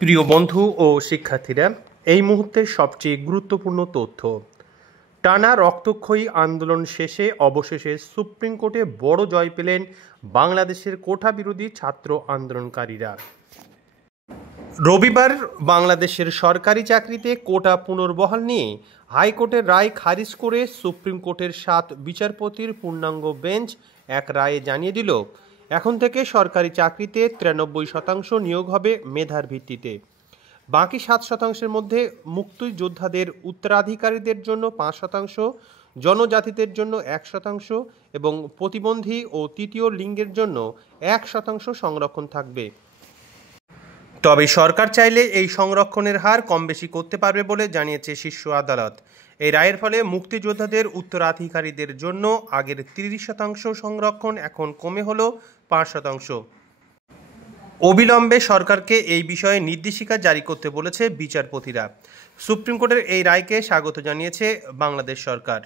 প্রিয় বন্ধু ও শিক্ষার্থীরা, এই মুহূর্তের সবচেয়ে গুরুত্বপূর্ণ তথ্য। টানা রক্তক্ষয়ী আন্দোলন শেষে অবশেষে সুপ্রিম কোর্টে বড় জয় পেলেন বাংলাদেশের কোটা বিরোধী ছাত্র আন্দোলনকারীরা। রবিবার বাংলাদেশের সরকারি চাকরিতে কোটা পুনর্বহাল নিয়ে হাইকোর্টের রায় খারিজ করে সুপ্রিম কোর্টের 7 বিচারপতির পূর্ণাঙ্গ বেঞ্চ এক রায়ে জানিয়ে দিল, এখন থেকে সরকারি চাকরিতে 93% নিয়োগ হবে মেধার ভিত্তিতে। বাকি 7%-এর মধ্যে মুক্তিযোদ্ধাদের উত্তরাধিকারীদের জন্য 5%, জনজাতিদের জন্য 1% এবং প্রতিবন্ধী ও তৃতীয় লিঙ্গের জন্য 1% সংরক্ষণ থাকবে। তবে সরকার চাইলে এই সংরক্ষণের হার কম বেশি করতে পারবে বলে জানিয়েছে শীর্ষ আদালত। এই রায়ের ফলে মুক্তিযোদ্ধাদের উত্তরাধিকারীদের জন্য আগের 30% সংরক্ষণ এখন কমে হলো 5%। অবিলম্বে সরকারকে এই বিষয়ে নির্দেশিকা জারি করতে বলেছে বিচারপতিরা। সুপ্রিম কোর্টের এই রায়কে স্বাগত জানিয়েছে বাংলাদেশ সরকার।